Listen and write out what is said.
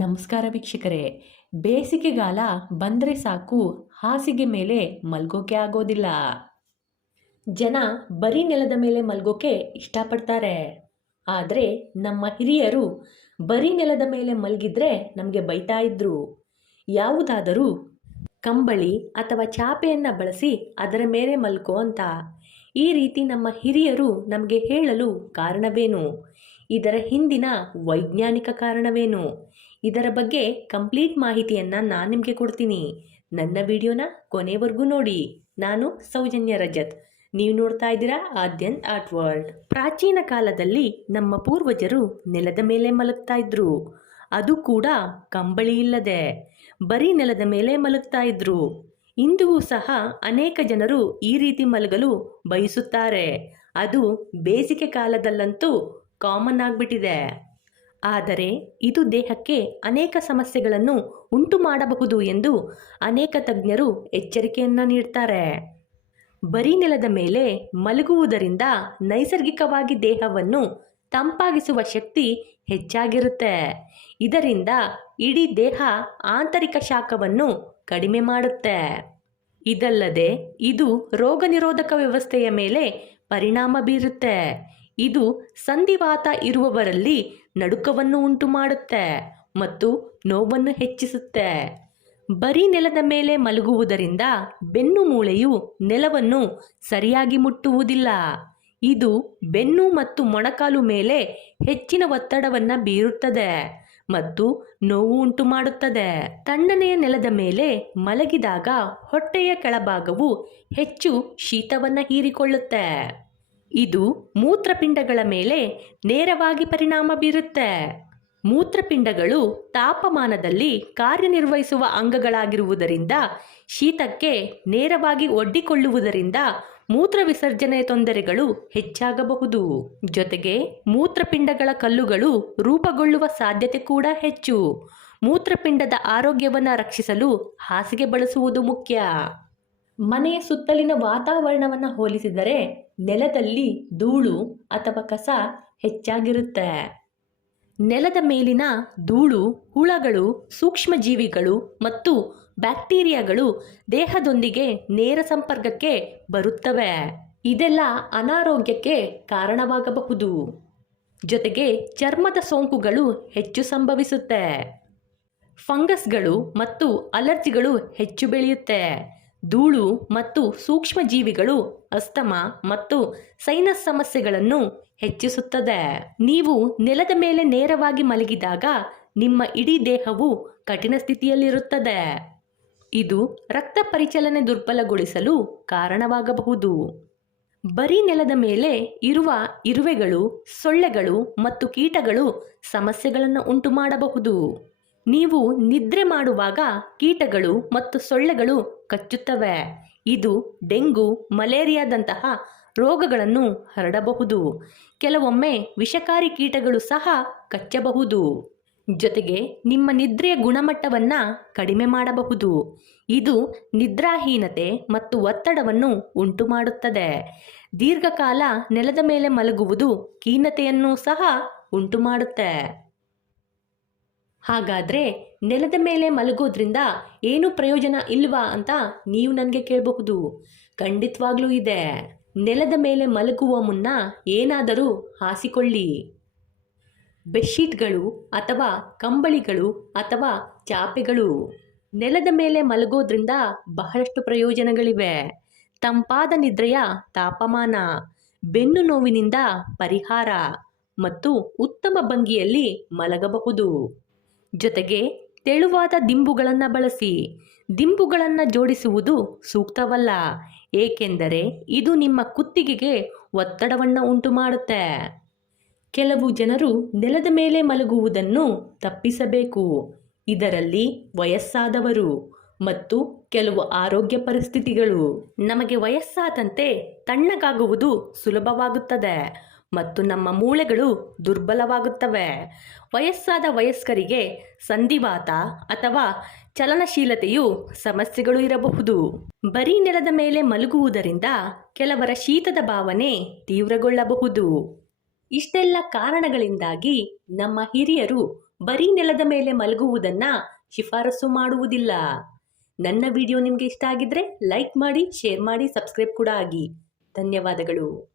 ನಮಸ್ಕಾರ ವೀಕ್ಷಕರೇ. ಬೇಸಿಗೆಗಾಲ ಬಂದರೆ ಸಾಕು, ಹಾಸಿಗೆ ಮೇಲೆ ಮಲ್ಗೋಕೆ ಆಗೋದಿಲ್ಲ. ಜನ ಬರೀ ನೆಲದ ಮೇಲೆ ಮಲ್ಗೋಕೆ ಇಷ್ಟಪಡ್ತಾರೆ. ಆದರೆ ನಮ್ಮ ಹಿರಿಯರು ಬರೀ ನೆಲದ ಮೇಲೆ ಮಲಗಿದ್ರೆ ನಮಗೆ ಬೈತಾ ಇದ್ರು. ಯಾವುದಾದರೂ ಕಂಬಳಿ ಅಥವಾ ಚಾಪೆಯನ್ನು ಬಳಸಿ ಅದರ ಮೇಲೆ ಮಲ್ಕೋ ಅಂತ. ಈ ರೀತಿ ನಮ್ಮ ಹಿರಿಯರು ನಮಗೆ ಹೇಳಲು ಕಾರಣವೇನು? ಇದರ ಹಿಂದಿನ ವೈಜ್ಞಾನಿಕ ಕಾರಣವೇನು? ಇದರ ಬಗ್ಗೆ ಕಂಪ್ಲೀಟ್ ಮಾಹಿತಿಯನ್ನು ನಾನು ನಿಮಗೆ ಕೊಡ್ತೀನಿ. ನನ್ನ ವಿಡಿಯೋನ ಕೊನೆವರೆಗೂ ನೋಡಿ. ನಾನು ಸೌಜನ್ಯ ರಜತ್. ನೀವು ನೋಡ್ತಾ ಇದ್ದೀರಾ ಆದ್ಯಂತ್ ಆರ್ಟ್ ವರ್ಲ್ಡ್. ಪ್ರಾಚೀನ ಕಾಲದಲ್ಲಿ ನಮ್ಮ ಪೂರ್ವಜರು ನೆಲದ ಮೇಲೆ ಮಲಗ್ತಾ ಇದ್ರು. ಅದು ಕೂಡ ಕಂಬಳಿ ಇಲ್ಲದೆ. ಬರೀ ನೆಲದ ಮೇಲೆ ಮಲಗ್ತಾ ಇದ್ರು. ಇಂದಿಗೂ ಸಹ ಅನೇಕ ಜನರು ಈ ರೀತಿ ಮಲಗಲು ಬಯಸುತ್ತಾರೆ. ಅದು ಬೇಸಿಗೆ ಕಾಲದಲ್ಲಂತೂ ಕಾಮನ್ ಆಗಿಬಿಟ್ಟಿದೆ. ಆದರೆ ಇದು ದೇಹಕ್ಕೆ ಅನೇಕ ಸಮಸ್ಯೆಗಳನ್ನು ಉಂಟು ಮಾಡಬಹುದು ಎಂದು ಅನೇಕ ತಜ್ಞರು ಎಚ್ಚರಿಕೆಯನ್ನು ನೀಡ್ತಾರೆ. ಬರೀ ನೆಲದ ಮೇಲೆ ಮಲಗುವುದರಿಂದ ನೈಸರ್ಗಿಕವಾಗಿ ದೇಹವನ್ನು ತಂಪಾಗಿಸುವ ಶಕ್ತಿ ಹೆಚ್ಚಾಗಿರುತ್ತೆ. ಇದರಿಂದ ಇಡೀ ದೇಹ ಆಂತರಿಕ ಶಾಖವನ್ನು ಕಡಿಮೆ ಮಾಡುತ್ತೆ. ಇದಲ್ಲದೆ ಇದು ರೋಗ ನಿರೋಧಕ ವ್ಯವಸ್ಥೆಯ ಮೇಲೆ ಪರಿಣಾಮ ಬೀರುತ್ತೆ. ಇದು ಸಂಧಿವಾತ ಇರುವವರಲ್ಲಿ ನಡುಕವನ್ನು ಉಂಟು ಮಾಡುತ್ತೆ ಮತ್ತು ನೋವನ್ನು ಹೆಚ್ಚಿಸುತ್ತೆ. ಬರೀ ನೆಲದ ಮೇಲೆ ಮಲಗುವುದರಿಂದ ಬೆನ್ನು ಮೂಳೆಯು ನೆಲವನ್ನು ಸರಿಯಾಗಿ ಮುಟ್ಟುವುದಿಲ್ಲ. ಇದು ಬೆನ್ನು ಮತ್ತು ಮೊಣಕಾಲು ಮೇಲೆ ಹೆಚ್ಚಿನ ಒತ್ತಡವನ್ನು ಬೀರುತ್ತದೆ ಮತ್ತು ನೋವು ಉಂಟು ಮಾಡುತ್ತದೆ ತಣ್ಣನೆಯ ನೆಲದ ಮೇಲೆ ಮಲಗಿದಾಗ ಹೊಟ್ಟೆಯ ಕೆಳಭಾಗವು ಹೆಚ್ಚು ಶೀತವನ್ನು ಹೀರಿಕೊಳ್ಳುತ್ತೆ. ಇದು ಮೂತ್ರಪಿಂಡಗಳ ಮೇಲೆ ನೇರವಾಗಿ ಪರಿಣಾಮ ಬೀರುತ್ತೆ. ಮೂತ್ರಪಿಂಡಗಳು ತಾಪಮಾನದಲ್ಲಿ ಕಾರ್ಯನಿರ್ವಹಿಸುವ ಅಂಗಗಳಾಗಿರುವುದರಿಂದ ಶೀತಕ್ಕೆ ನೇರವಾಗಿ ಒಡ್ಡಿಕೊಳ್ಳುವುದರಿಂದ ಮೂತ್ರ ವಿಸರ್ಜನೆ ತೊಂದರೆಗಳು ಹೆಚ್ಚಾಗಬಹುದು. ಜೊತೆಗೆ ಮೂತ್ರಪಿಂಡಗಳ ಕಲ್ಲುಗಳು ರೂಪುಗೊಳ್ಳುವ ಸಾಧ್ಯತೆ ಕೂಡ ಹೆಚ್ಚು. ಮೂತ್ರಪಿಂಡದ ಆರೋಗ್ಯವನ್ನು ರಕ್ಷಿಸಲು ಹಾಸಿಗೆ ಬಳಸುವುದು ಮುಖ್ಯ. ಮನೆಯ ಸುತ್ತಲಿನ ವಾತಾವರಣವನ್ನು ಹೋಲಿಸಿದರೆ ನೆಲದಲ್ಲಿ ಧೂಳು ಅಥವಾ ಕಸ ಹೆಚ್ಚಾಗಿರುತ್ತೆ. ನೆಲದ ಮೇಲಿನ ಧೂಳು ಹುಳಗಳು, ಸೂಕ್ಷ್ಮಜೀವಿಗಳು ಮತ್ತು ಬ್ಯಾಕ್ಟೀರಿಯಾಗಳು ದೇಹದೊಂದಿಗೆ ನೇರ ಸಂಪರ್ಕಕ್ಕೆ ಬರುತ್ತವೆ. ಇದೆಲ್ಲ ಅನಾರೋಗ್ಯಕ್ಕೆ ಕಾರಣವಾಗಬಹುದು. ಜೊತೆಗೆ ಚರ್ಮದ ಸೋಂಕುಗಳು ಹೆಚ್ಚು ಸಂಭವಿಸುತ್ತೆ. ಫಂಗಸ್ಗಳು ಮತ್ತು ಅಲರ್ಜಿಗಳು ಹೆಚ್ಚು ಬೆಳೆಯುತ್ತೆ. ಧೂಳು ಮತ್ತು ಸೂಕ್ಷ್ಮಜೀವಿಗಳು ಅಸ್ತಮ ಮತ್ತು ಸೈನಸ್ ಸಮಸ್ಯೆಗಳನ್ನು ಹೆಚ್ಚಿಸುತ್ತದೆ. ನೀವು ನೆಲದ ಮೇಲೆ ನೇರವಾಗಿ ಮಲಗಿದಾಗ ನಿಮ್ಮ ಇಡೀ ದೇಹವು ಕಠಿಣ ಸ್ಥಿತಿಯಲ್ಲಿರುತ್ತದೆ. ಇದು ರಕ್ತ ಪರಿಚಲನೆ ದುರ್ಬಲಗೊಳಿಸಲು ಕಾರಣವಾಗಬಹುದು. ಬರೀ ನೆಲದ ಮೇಲೆ ಇರುವ ಇರುವೆಗಳು, ಸೊಳ್ಳೆಗಳು ಮತ್ತು ಕೀಟಗಳು ಸಮಸ್ಯೆಗಳನ್ನು ಉಂಟು ಮಾಡಬಹುದು ನೀವು ನಿದ್ರೆ ಮಾಡುವಾಗ ಕೀಟಗಳು ಮತ್ತು ಸೊಳ್ಳೆಗಳು ಕಚ್ಚುತ್ತವೆ. ಇದು ಡೆಂಗು, ಮಲೇರಿಯಾದಂತಹ ರೋಗಗಳನ್ನು ಹರಡಬಹುದು. ಕೆಲವೊಮ್ಮೆ ವಿಷಕಾರಿ ಕೀಟಗಳು ಸಹ ಕಚ್ಚಬಹುದು. ಜೊತೆಗೆ ನಿಮ್ಮ ನಿದ್ರೆಯ ಗುಣಮಟ್ಟವನ್ನು ಕಡಿಮೆ ಮಾಡಬಹುದು. ಇದು ನಿದ್ರಾಹೀನತೆ ಮತ್ತು ಒತ್ತಡವನ್ನು ಉಂಟು ಮಾಡುತ್ತದೆ ದೀರ್ಘಕಾಲ ನೆಲದ ಮೇಲೆ ಮಲಗುವುದು ಖೀನತೆಯನ್ನು ಸಹ ಉಂಟು ಮಾಡುತ್ತೆ ಹಾಗಾದರೆ ನೆಲದ ಮೇಲೆ ಮಲಗೋದ್ರಿಂದ ಏನು ಪ್ರಯೋಜನ ಇಲ್ವಾ ಅಂತ ನೀವು ನನಗೆ ಕೇಳಬಹುದು. ಖಂಡಿತವಾಗ್ಲೂ ಇದೆ. ನೆಲದ ಮೇಲೆ ಮಲಗುವ ಮುನ್ನ ಏನಾದರೂ ಹಾಸಿಕೊಳ್ಳಿ. ಬೆಡ್ಶೀಟ್ಗಳು ಅಥವಾ ಕಂಬಳಿಗಳು ಅಥವಾ ಚಾಪೆಗಳು. ನೆಲದ ಮೇಲೆ ಮಲಗೋದ್ರಿಂದ ಬಹಳಷ್ಟು ಪ್ರಯೋಜನಗಳಿವೆ. ತಂಪಾದ ನಿದ್ರೆಯ ತಾಪಮಾನ, ಬೆನ್ನು ನೋವಿನಿಂದ ಪರಿಹಾರ ಮತ್ತು ಉತ್ತಮ ಭಂಗಿಯಲ್ಲಿ ಮಲಗಬಹುದು. ಜೊತೆಗೆ ತೆಳುವಾದ ದಿಂಬುಗಳನ್ನು ಬಳಸಿ. ದಿಂಬುಗಳನ್ನು ಜೋಡಿಸುವುದು ಸೂಕ್ತವಲ್ಲ. ಏಕೆಂದರೆ ಇದು ನಿಮ್ಮ ಕುತ್ತಿಗೆಗೆ ಒತ್ತಡವನ್ನು ಉಂಟು ಮಾಡುತ್ತೆ ಕೆಲವು ಜನರು ನೆಲದ ಮೇಲೆ ಮಲಗುವುದನ್ನು ತಪ್ಪಿಸಬೇಕು. ಇದರಲ್ಲಿ ವಯಸ್ಸಾದವರು ಮತ್ತು ಕೆಲವು ಆರೋಗ್ಯ ಪರಿಸ್ಥಿತಿಗಳು. ನಮಗೆ ವಯಸ್ಸಾದಂತೆ ತಣ್ಣಗಾಗುವುದು ಸುಲಭವಾಗುತ್ತದೆ. ಮತ್ತು ನಮ್ಮ ಮೂಳೆಗಳು ದುರ್ಬಲವಾಗುತ್ತವೆ. ವಯಸ್ಸಾದ ವಯಸ್ಕರಿಗೆ ಸಂಧಿವಾತ ಅಥವಾ ಚಲನಶೀಲತೆಯು ಸಮಸ್ಯೆಗಳು ಇರಬಹುದು. ಬರೀ ನೆಲದ ಮೇಲೆ ಮಲಗುವುದರಿಂದ ಕೆಲವರ ಶೀತದ ಭಾವನೆ ತೀವ್ರಗೊಳ್ಳಬಹುದು. ಇಷ್ಟೆಲ್ಲ ಕಾರಣಗಳಿಂದಾಗಿ ನಮ್ಮ ಹಿರಿಯರು ಬರೀ ನೆಲದ ಮೇಲೆ ಮಲಗುವುದನ್ನ ಶಿಫಾರಸು ಮಾಡುವುದಿಲ್ಲ. ನನ್ನ ವಿಡಿಯೋ ನಿಮಗೆ ಇಷ್ಟ ಆಗಿದ್ರೆ ಲೈಕ್ ಮಾಡಿ, ಶೇರ್ ಮಾಡಿ, ಸಬ್ಸ್ಕ್ರೈಬ್ ಕೂಡ ಆಗಿ. ಧನ್ಯವಾದಗಳು.